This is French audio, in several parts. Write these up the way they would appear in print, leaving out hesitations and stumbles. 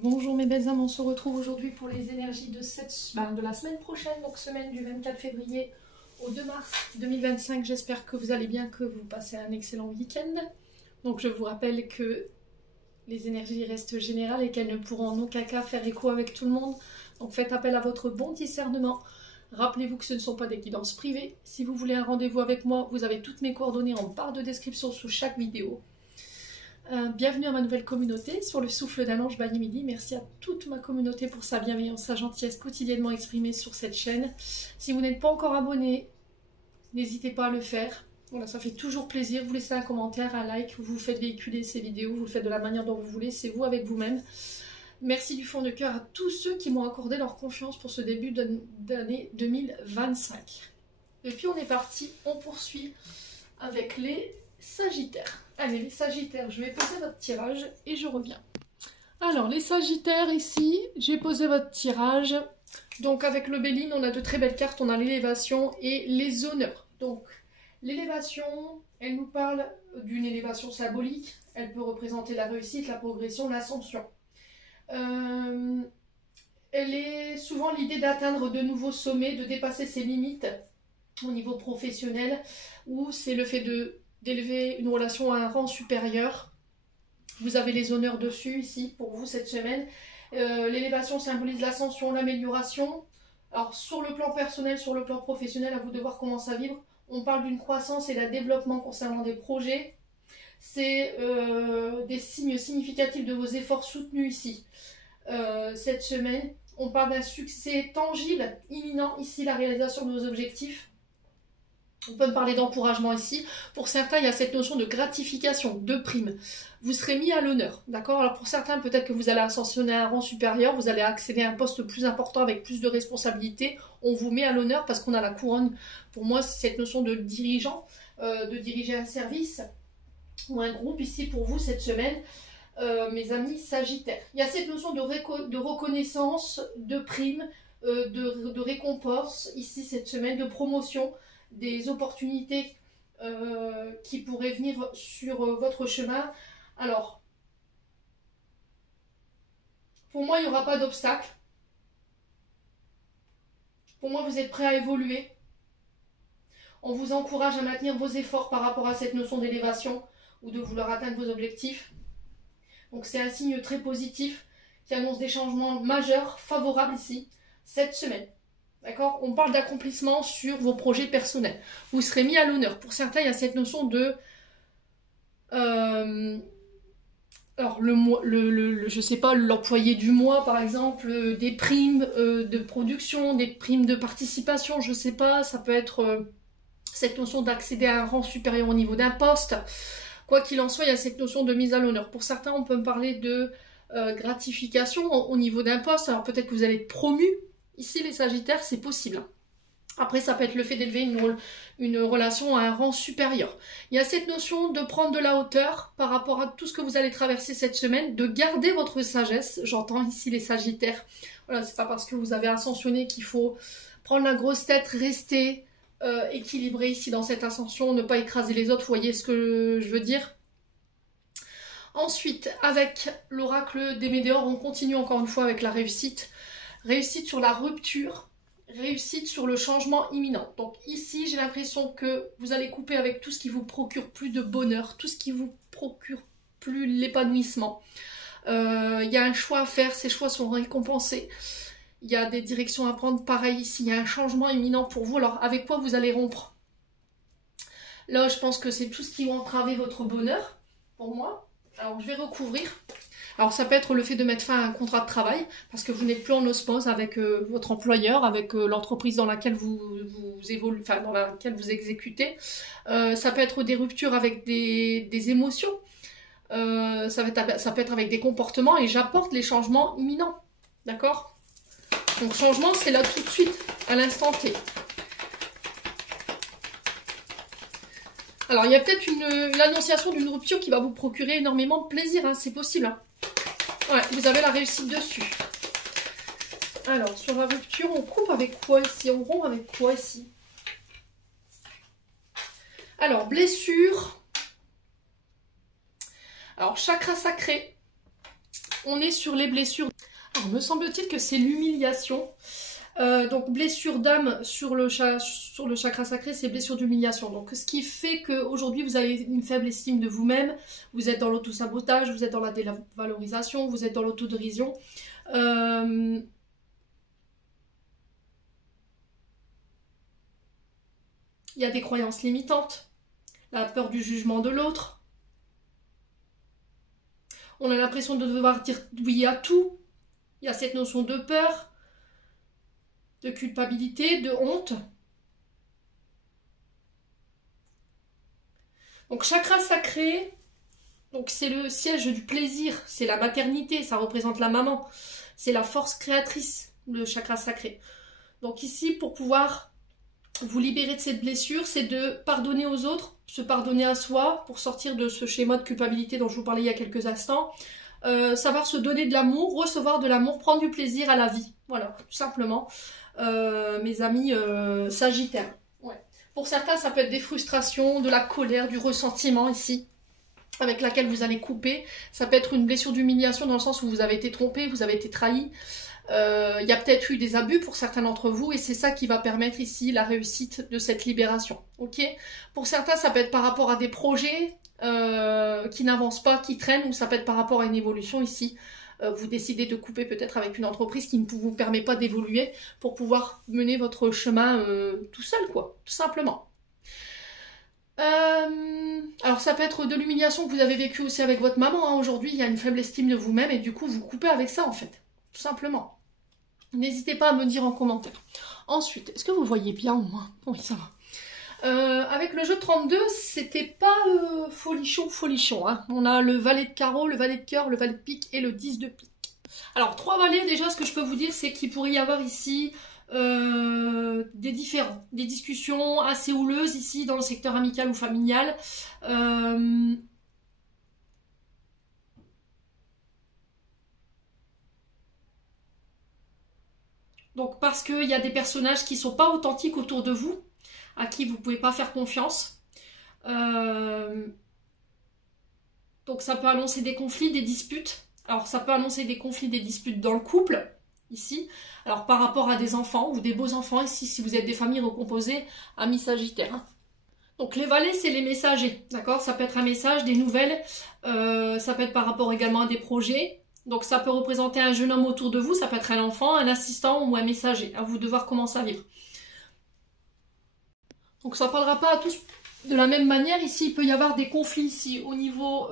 Bonjour mes belles âmes, on se retrouve aujourd'hui pour les énergies de la semaine prochaine, donc semaine du 24 février au 2 mars 2025. J'espère que vous allez bien, que vous passez un excellent week-end. Donc je vous rappelle que les énergies restent générales et qu'elles ne pourront en aucun cas faire écho avec tout le monde. Donc faites appel à votre bon discernement. Rappelez-vous que ce ne sont pas des guidances privées. Si vous voulez un rendez-vous avec moi, vous avez toutes mes coordonnées en barre de description sous chaque vidéo. Bienvenue à ma nouvelle communauté sur le souffle d'un ange by Emily. Merci à toute ma communauté pour sa bienveillance, sa gentillesse quotidiennement exprimée sur cette chaîne. Si vous n'êtes pas encore abonné, n'hésitez pas à le faire. Voilà, ça fait toujours plaisir. Vous laissez un commentaire, un like, vous faites véhiculer ces vidéos, vous le faites de la manière dont vous voulez, c'est vous avec vous-même. Merci du fond de cœur à tous ceux qui m'ont accordé leur confiance pour ce début d'année 2025. Et puis on est parti, on poursuit avec les Sagittaires. Allez, les Sagittaires, je vais poser votre tirage et je reviens. Alors, les Sagittaires, ici, j'ai posé votre tirage. Donc, avec le Béline, on a de très belles cartes. On a l'élévation et les honneurs. Donc, l'élévation, elle nous parle d'une élévation symbolique. Elle peut représenter la réussite, la progression, l'ascension. Elle est souvent l'idée d'atteindre de nouveaux sommets, de dépasser ses limites au niveau professionnel, ou c'est le fait d'élever une relation à un rang supérieur. Vous avez les honneurs dessus ici pour vous cette semaine. L'élévation symbolise l'ascension, l'amélioration. Alors sur le plan personnel, sur le plan professionnel, à vous de voir comment ça vibre. On parle d'une croissance et d'un développement concernant des projets. C'est des signes significatifs de vos efforts soutenus ici. Cette semaine, on parle d'un succès tangible, imminent ici, la réalisation de vos objectifs. On peut me parler d'encouragement ici. Pour certains, il y a cette notion de gratification, de prime. Vous serez mis à l'honneur, d'accord? Alors pour certains, peut-être que vous allez ascensionner à un rang supérieur, vous allez accéder à un poste plus important avec plus de responsabilités. On vous met à l'honneur parce qu'on a la couronne. Pour moi, c'est cette notion de dirigeant, de diriger un service ou un groupe ici pour vous cette semaine, mes amis Sagittaires. Il y a cette notion de reconnaissance, de prime, de récompense ici cette semaine, de promotion, des opportunités qui pourraient venir sur votre chemin. Alors, pour moi, il n'y aura pas d'obstacle. Pour moi, vous êtes prêts à évoluer. On vous encourage à maintenir vos efforts par rapport à cette notion d'élévation ou de vouloir atteindre vos objectifs. Donc, c'est un signe très positif qui annonce des changements majeurs, favorables ici, cette semaine. D'accord? On parle d'accomplissement sur vos projets personnels. Vous serez mis à l'honneur. Pour certains, il y a cette notion de... alors, je sais pas, l'employé du mois, par exemple, des primes de production, des primes de participation, je sais pas. Ça peut être cette notion d'accéder à un rang supérieur au niveau d'un poste. Quoi qu'il en soit, il y a cette notion de mise à l'honneur. Pour certains, on peut me parler de gratification au niveau d'un poste. Alors, peut-être que vous allez être promu. Ici, les Sagittaires, c'est possible. Après, ça peut être le fait d'élever une relation à un rang supérieur. Il y a cette notion de prendre de la hauteur par rapport à tout ce que vous allez traverser cette semaine, de garder votre sagesse. J'entends ici les Sagittaires. Voilà, c'est pas parce que vous avez ascensionné qu'il faut prendre la grosse tête, rester équilibré ici dans cette ascension, ne pas écraser les autres. Vous voyez ce que je veux dire? Ensuite, avec l'oracle des Médéors, on continue encore une fois avec la réussite. Réussite sur la rupture, réussite sur le changement imminent. Donc ici, j'ai l'impression que vous allez couper avec tout ce qui vous procure plus de bonheur, tout ce qui vous procure plus l'épanouissement. Il y a un choix à faire, ces choix sont récompensés. Il y a des directions à prendre, pareil ici, il y a un changement imminent pour vous. Alors avec quoi vous allez rompre? Là, je pense que c'est tout ce qui va entraver votre bonheur, pour moi. Alors je vais recouvrir. Alors ça peut être le fait de mettre fin à un contrat de travail parce que vous n'êtes plus en osmose avec votre employeur, avec l'entreprise dans laquelle vous évoluez, enfin dans laquelle vous exécutez. Ça peut être des ruptures avec des émotions. Ça peut être avec des comportements et j'apporte les changements imminents. D'accord? Donc changement, c'est là tout de suite, à l'instant T. Alors il y a peut-être l'annonciation d'une rupture qui va vous procurer énormément de plaisir, hein, c'est possible. Hein. Ouais, vous avez la réussite dessus. Alors, sur la rupture, on coupe avec quoi ici? On rompt avec quoi ici? Alors, blessure. Alors, chakra sacré. on est sur les blessures. Alors, me semble-t-il que c'est l'humiliation. Donc blessure d'âme sur le chakra sacré, c'est blessure d'humiliation. Donc ce qui fait qu'aujourd'hui vous avez une faible estime de vous-même, vous êtes dans l'autosabotage, vous êtes dans la dévalorisation, vous êtes dans l'autodérision. Il y a des croyances limitantes, la peur du jugement de l'autre. On a l'impression de devoir dire oui à tout. Il y a cette notion de peur, de culpabilité, de honte. Donc chakra sacré, donc c'est le siège du plaisir, c'est la maternité, ça représente la maman, c'est la force créatrice, le chakra sacré. Donc ici, pour pouvoir vous libérer de cette blessure, c'est de pardonner aux autres, se pardonner à soi, pour sortir de ce schéma de culpabilité dont je vous parlais il y a quelques instants. Savoir se donner de l'amour, recevoir de l'amour, prendre du plaisir à la vie. Voilà, tout simplement. Mes amis sagittaires. Ouais. Pour certains, ça peut être des frustrations, de la colère, du ressentiment ici, avec laquelle vous allez couper. Ça peut être une blessure d'humiliation dans le sens où vous avez été trompé, vous avez été trahi. Il y a peut-être eu des abus pour certains d'entre vous et c'est ça qui va permettre ici la réussite de cette libération. Ok. Pour certains, ça peut être par rapport à des projets qui n'avancent pas, qui traînent, ou ça peut être par rapport à une évolution ici. Vous décidez de couper peut-être avec une entreprise qui ne vous permet pas d'évoluer pour pouvoir mener votre chemin tout seul, quoi, tout simplement. Alors ça peut être de l'humiliation que vous avez vécu aussi avec votre maman. Hein. Aujourd'hui, il y a une faible estime de vous-même et du coup, vous coupez avec ça en fait, tout simplement. N'hésitez pas à me dire en commentaire. Ensuite, est-ce que vous voyez bien au moins? Oui, ça va. Avec le jeu 32, c'était pas folichon. Hein. On a le valet de carreau, le valet de cœur, le valet de pique et le 10 de pique. Alors, 3 valets, déjà, ce que je peux vous dire, c'est qu'il pourrait y avoir ici des différends, des discussions assez houleuses ici dans le secteur amical ou familial. Donc, parce qu'il y a des personnages qui sont pas authentiques autour de vous, à qui vous ne pouvez pas faire confiance. Donc ça peut annoncer des conflits, des disputes. Alors ça peut annoncer des conflits, des disputes dans le couple, ici. Alors par rapport à des enfants ou des beaux enfants, ici si vous êtes des familles recomposées, amis sagittaires. Donc les valets, c'est les messagers, d'accord? Ça peut être un message, des nouvelles, ça peut être par rapport également à des projets. Donc ça peut représenter un jeune homme autour de vous, ça peut être un enfant, un assistant ou un messager. À vous de voir comment ça vivre. Donc ça ne parlera pas à tous de la même manière. Ici, il peut y avoir des conflits ici au niveau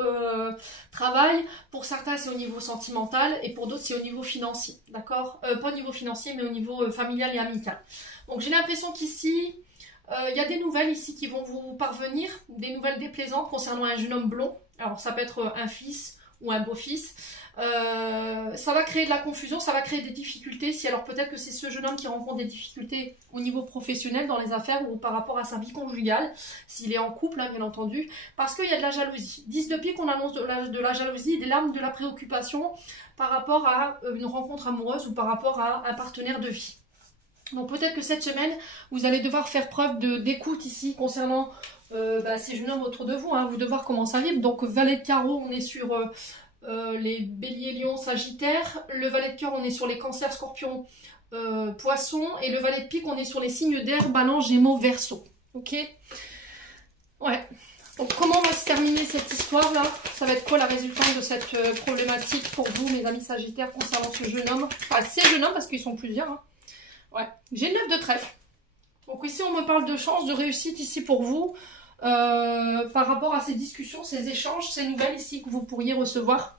travail. Pour certains, c'est au niveau sentimental et pour d'autres, c'est au niveau financier. D'accord? Pas au niveau financier, mais au niveau familial et amical. Donc j'ai l'impression qu'ici, il y a des nouvelles ici qui vont vous parvenir, des nouvelles déplaisantes concernant un jeune homme blond. Alors ça peut être un fils ou un beau-fils. Ça va créer de la confusion, ça va créer des difficultés. Si alors peut-être que c'est ce jeune homme qui rencontre des difficultés au niveau professionnel dans les affaires ou par rapport à sa vie conjugale, s'il est en couple, hein, bien entendu, parce qu'il y a de la jalousie. 10 de pique, on annonce de la jalousie, des larmes, de la préoccupation par rapport à une rencontre amoureuse ou par rapport à un partenaire de vie. Donc peut-être que cette semaine, vous allez devoir faire preuve d'écoute ici concernant ces jeunes hommes autour de vous. Hein, vous devez voir comment ça vibre. Donc valet de carreau, on est sur les béliers, lions, sagittaires. Le valet de cœur, on est sur les cancers, scorpions, poissons. Et le valet de pique, on est sur les signes d'air, balance, gémeaux, verseau. Ok? Ouais. Donc comment va se terminer cette histoire-là? Ça va être quoi la résultante de cette problématique pour vous, mes amis sagittaires, concernant ce jeune homme? Enfin, ces jeunes hommes, parce qu'ils sont plusieurs. Hein. Ouais. J'ai 9 de trèfle. Donc ici, on me parle de chance, de réussite ici pour vous. Par rapport à ces discussions, ces échanges, ces nouvelles ici que vous pourriez recevoir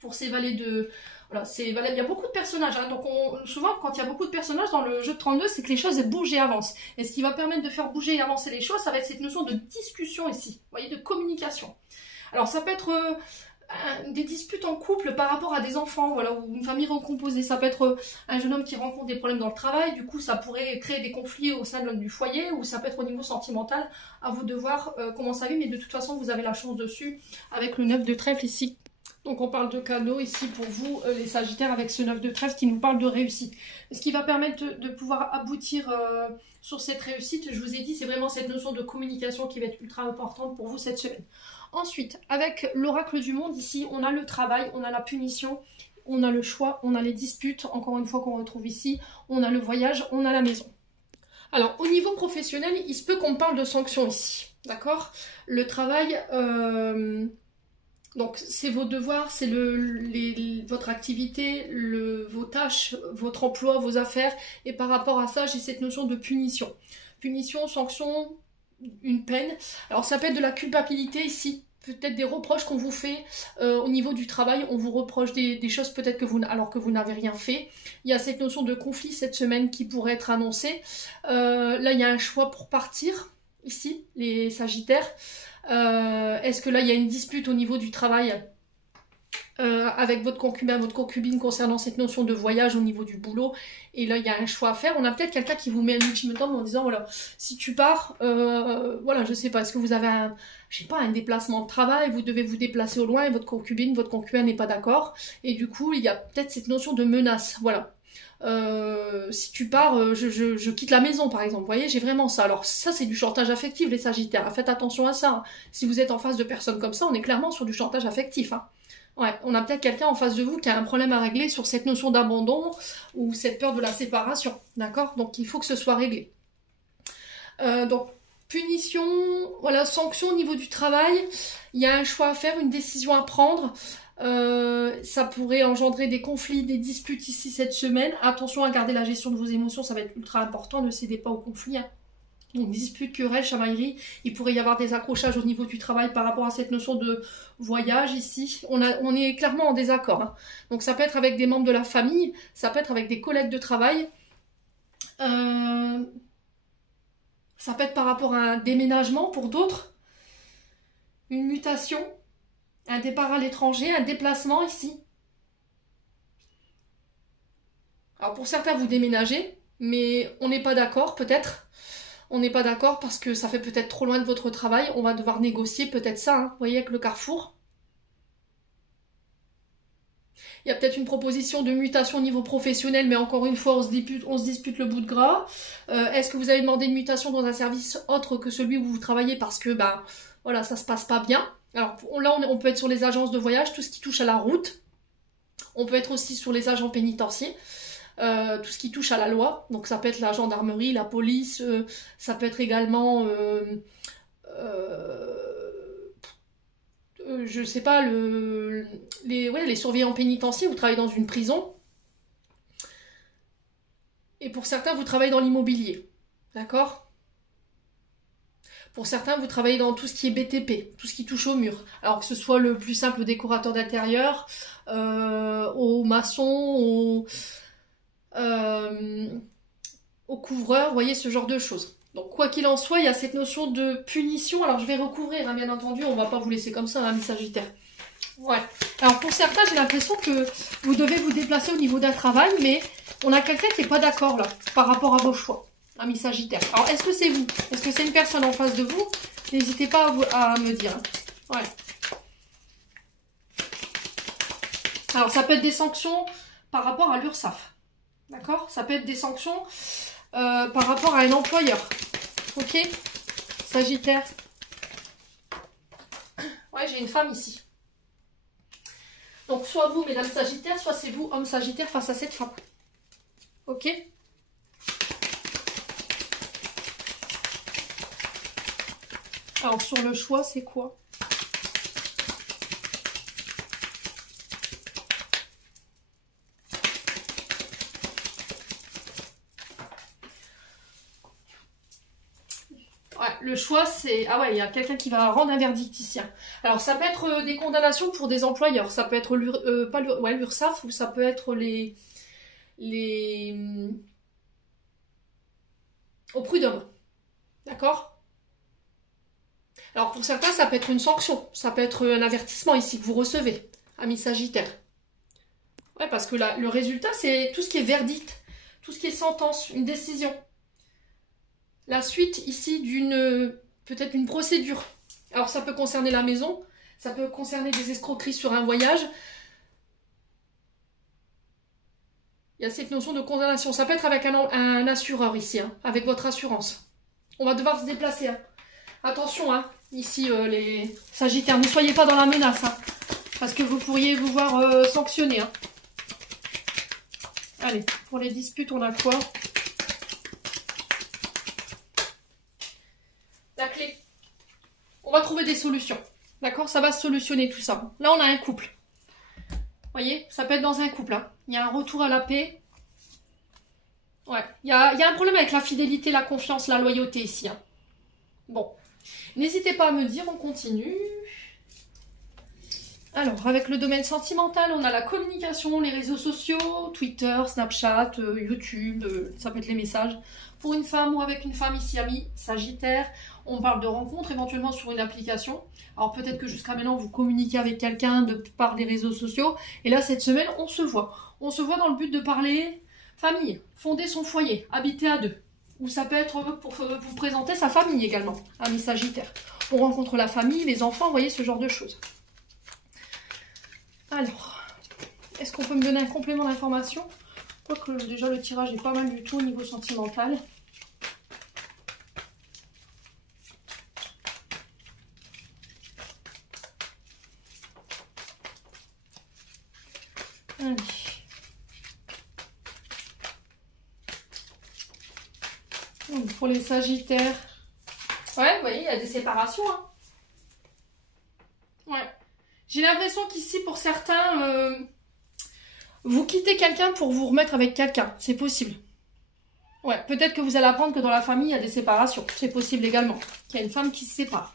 pour ces valets de... Voilà, ces valets, il y a beaucoup de personnages, hein, donc souvent quand il y a beaucoup de personnages dans le jeu de 32, c'est que les choses bougent et avancent. Et ce qui va permettre de faire bouger et avancer les choses, ça va être cette notion de discussion ici, vous voyez, de communication. Alors ça peut être des disputes en couple par rapport à des enfants, voilà, ou une famille recomposée. Ça peut être un jeune homme qui rencontre des problèmes dans le travail, du coup ça pourrait créer des conflits au sein du foyer, ou ça peut être au niveau sentimental. À vous de voir comment ça vit, mais de toute façon vous avez la chance dessus avec le 9 de trèfle ici. Donc on parle de cadeaux ici pour vous, les Sagittaires, avec ce 9 de trèfle qui nous parle de réussite. Ce qui va permettre de pouvoir aboutir sur cette réussite, je vous ai dit, c'est vraiment cette notion de communication qui va être ultra importante pour vous cette semaine. Ensuite, avec l'oracle du monde, ici, on a le travail, on a la punition, on a le choix, on a les disputes, encore une fois qu'on retrouve ici, on a le voyage, on a la maison. Alors, au niveau professionnel, il se peut qu'on parle de sanctions ici, d'accord? Le travail... Donc, c'est vos devoirs, c'est votre activité, vos tâches, votre emploi, vos affaires. Et par rapport à ça, j'ai cette notion de punition. Punition, sanction, une peine. Alors, ça peut être de la culpabilité ici. Peut-être des reproches qu'on vous fait au niveau du travail. On vous reproche des choses peut-être alors que vous n'avez rien fait. Il y a cette notion de conflit cette semaine qui pourrait être annoncée. Là, il y a un choix pour partir, ici, les Sagittaires. Est-ce que là il y a une dispute au niveau du travail avec votre concubin, votre concubine concernant cette notion de voyage au niveau du boulot, et là il y a un choix à faire. On a peut-être quelqu'un qui vous met un ultimatum en disant voilà, si tu pars, voilà, je sais pas, est-ce que vous avez un déplacement de travail, vous devez vous déplacer au loin et votre concubin n'est pas d'accord, et du coup il y a peut-être cette notion de menace, voilà. Si tu pars, je quitte la maison par exemple, vous voyez, j'ai vraiment ça. Alors ça c'est du chantage affectif les Sagittaires, faites attention à ça, hein. Si vous êtes en face de personnes comme ça, on est clairement sur du chantage affectif, hein. Ouais, on a peut-être quelqu'un en face de vous qui a un problème à régler sur cette notion d'abandon ou cette peur de la séparation, d'accord? Donc il faut que ce soit réglé. Donc punition, voilà, sanction au niveau du travail, il y a un choix à faire, une décision à prendre. Ça pourrait engendrer des conflits, des disputes ici cette semaine. Attention à garder la gestion de vos émotions, ça va être ultra important, ne cédez pas au conflit, hein. Donc disputes, querelles, chamailleries, il pourrait y avoir des accrochages au niveau du travail par rapport à cette notion de voyage ici. On est clairement en désaccord, hein. Donc ça peut être avec des membres de la famille, ça peut être avec des collègues de travail, ça peut être par rapport à un déménagement pour d'autres, une mutation, un départ à l'étranger, un déplacement ici. Alors pour certains vous déménagez, mais on n'est pas d'accord peut-être. On n'est pas d'accord parce que ça fait peut-être trop loin de votre travail. On va devoir négocier peut-être ça, hein. Vous voyez, avec le carrefour. Il y a peut-être une proposition de mutation au niveau professionnel, mais encore une fois, on se dispute le bout de gras. Est-ce que vous avez demandé une mutation dans un service autre que celui où vous travaillez parce que, bah, voilà, ça se passe pas bien. Alors là, on peut être sur les agences de voyage, tout ce qui touche à la route. On peut être aussi sur les agents pénitentiaires. Tout ce qui touche à la loi, donc ça peut être la gendarmerie, la police, ça peut être également, je sais pas, les surveillants pénitentiaires, vous travaillez dans une prison, et pour certains, vous travaillez dans l'immobilier, d'accord? Pour certains, vous travaillez dans tout ce qui est BTP, tout ce qui touche au mur. Alors que ce soit le plus simple décorateur d'intérieur, au maçon, au couvreur, vous voyez, ce genre de choses. Donc quoi qu'il en soit, il y a cette notion de punition. Alors je vais recouvrir, hein, bien entendu, on va pas vous laisser comme ça, hein, mes Sagittaires. Ouais. Alors pour certains, j'ai l'impression que vous devez vous déplacer au niveau d'un travail, mais on a quelqu'un qui n'est pas d'accord là, par rapport à vos choix, amis Sagittaires. Alors est-ce que c'est vous? Est-ce que c'est une personne en face de vous? N'hésitez pas à me dire. Ouais. Alors ça peut être des sanctions par rapport à l'URSSAF. D'accord? Ça peut être des sanctions par rapport à un employeur. Ok? Sagittaire. Ouais, j'ai une femme ici. Donc, soit vous, mesdames Sagittaires, soit c'est vous, hommes Sagittaires, face à cette femme. Ok? Alors, sur le choix, c'est quoi? Le choix, c'est... Ah ouais, il y a quelqu'un qui va rendre un verdict ici. Alors, ça peut être des condamnations pour des employeurs. Ça peut être l'URSSAF ou ça peut être au prud'homme. D'accord? Alors, pour certains, ça peut être une sanction. Ça peut être un avertissement ici que vous recevez, amis Sagittaires. Ouais, parce que là, le résultat, c'est tout ce qui est verdict. Tout ce qui est sentence, une décision. La suite ici d'une peut-être une procédure. Alors ça peut concerner la maison, Ça peut concerner des escroqueries sur un voyage. Il y a cette notion de condamnation. Ça peut être avec un assureur ici, hein, avec votre assurance. On va devoir se déplacer. Hein. Attention, hein, ici, les Sagittaires, ne soyez pas dans la menace. Hein, parce que vous pourriez vous voir sanctionner. Hein. Allez, pour les disputes, on a quoi? La clé. On va trouver des solutions. D'accord? Ça va se solutionner tout ça. Là, on a un couple. Vous voyez? Ça peut être dans un couple. Hein. Il y a un retour à la paix. Ouais. Il y a un problème avec la fidélité, la confiance, la loyauté ici. Hein. Bon. N'hésitez pas à me dire, on continue. Alors, avec le domaine sentimental, on a la communication, les réseaux sociaux, Twitter, Snapchat, YouTube, ça peut être les messages. Pour une femme ou avec une femme ici, amie, Sagittaire, on parle de rencontres éventuellement sur une application. Alors peut-être que jusqu'à maintenant, vous communiquez avec quelqu'un par les réseaux sociaux. Et là, cette semaine, on se voit. On se voit dans le but de parler famille, fonder son foyer, habiter à deux. Ou ça peut être pour vous présenter sa famille également, ami Sagittaire. On rencontre la famille, les enfants, vous voyez, ce genre de choses. Alors, est-ce qu'on peut me donner un complément d'information? Quoique déjà le tirage est pas mal du tout au niveau sentimental. Allez. Donc, pour les Sagittaires. Ouais, vous voyez, il y a des séparations. Hein. Ouais. J'ai l'impression qu'ici, pour certains, vous quittez quelqu'un pour vous remettre avec quelqu'un. C'est possible. Ouais, peut-être que vous allez apprendre que dans la famille, il y a des séparations. C'est possible également. Qu'il y a une femme qui se sépare.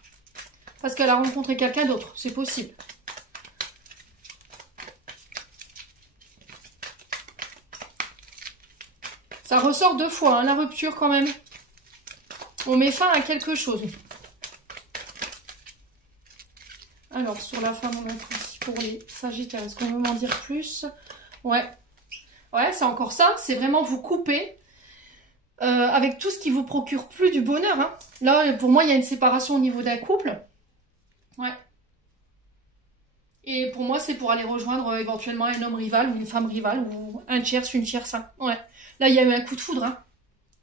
Parce qu'elle a rencontré quelqu'un d'autre. C'est possible. Ça ressort 2 fois, hein, la rupture quand même. On met fin à quelque chose. Alors, sur la femme, on a ici pour les Sagittaires. Est-ce qu'on veut m'en dire plus? Ouais. Ouais, c'est encore ça. C'est vraiment vous couper avec tout ce qui vous procure plus du bonheur. Hein. Là, pour moi, il y a une séparation au niveau d'un couple. Ouais. Et pour moi, c'est pour aller rejoindre éventuellement un homme rival ou une femme rivale ou un tierce, une tierce. Hein. Ouais. Là, il y a eu un coup de foudre. Hein.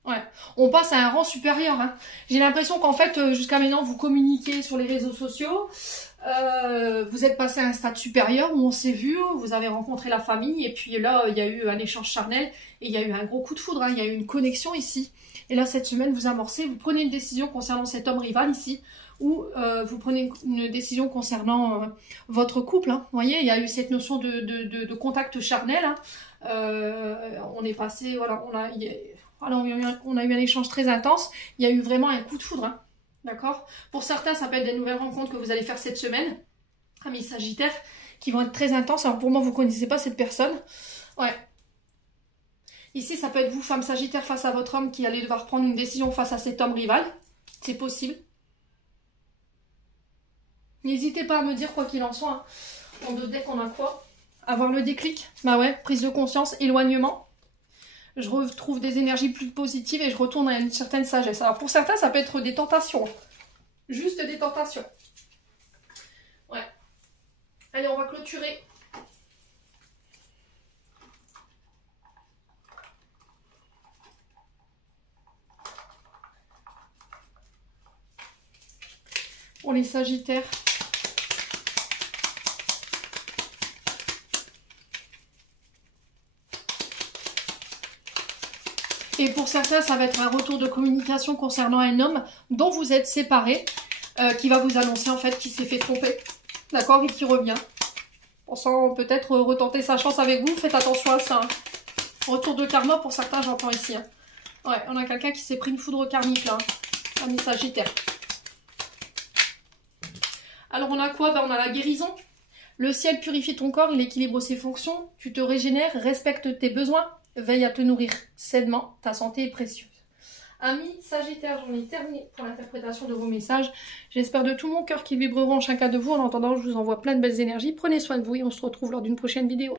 Ouais. On passe à un rang supérieur. Hein. J'ai l'impression qu'en fait, jusqu'à maintenant, vous communiquez sur les réseaux sociaux. Vous êtes passé à un stade supérieur où on s'est vu, vous avez rencontré la famille et puis là, il y a eu un échange charnel et il y a eu un gros coup de foudre. Hein. Il y a eu une connexion ici. Et là, cette semaine, vous amorcez, vous prenez une décision concernant cet homme rival ici ou vous prenez une décision concernant votre couple. Hein. Vous voyez, il y a eu cette notion de contact charnel. Hein. On est passé, voilà, on a eu un échange très intense. Il y a eu vraiment un coup de foudre. Hein. D'accord? Pour certains, ça peut être des nouvelles rencontres que vous allez faire cette semaine. Amis Sagittaires, qui vont être très intenses. Alors pour moi, vous ne connaissez pas cette personne. Ouais. Ici, ça peut être vous, femme Sagittaire, face à votre homme qui allez devoir prendre une décision face à cet homme rival. C'est possible. N'hésitez pas à me dire quoi qu'il en soit. Hein. En 2 decks, on a quoi? Avoir le déclic. Bah ouais, prise de conscience, éloignement. Je retrouve des énergies plus positives et je retourne à une certaine sagesse. Alors pour certains, ça peut être des tentations. Juste des tentations. Ouais. Allez, on va clôturer. Pour les Sagittaires. Et pour certains, ça va être un retour de communication concernant un homme dont vous êtes séparés, qui va vous annoncer en fait qu'il s'est fait tromper, d'accord, et qui revient. Pensant peut-être retenter sa chance avec vous, faites attention à ça. Hein. Retour de karma pour certains, j'entends ici. Hein. Ouais, on a quelqu'un qui s'est pris une foudre karmique là, hein. Ami Sagittaire. Alors on a quoi? Ben, on a la guérison. Le ciel purifie ton corps, il équilibre ses fonctions, tu te régénères, respecte tes besoins. Veille à te nourrir sainement, ta santé est précieuse. Amis Sagittaire, j'en ai terminé pour l'interprétation de vos messages. J'espère de tout mon cœur qu'ils vibreront en chacun de vous. En attendant, je vous envoie plein de belles énergies. Prenez soin de vous et on se retrouve lors d'une prochaine vidéo.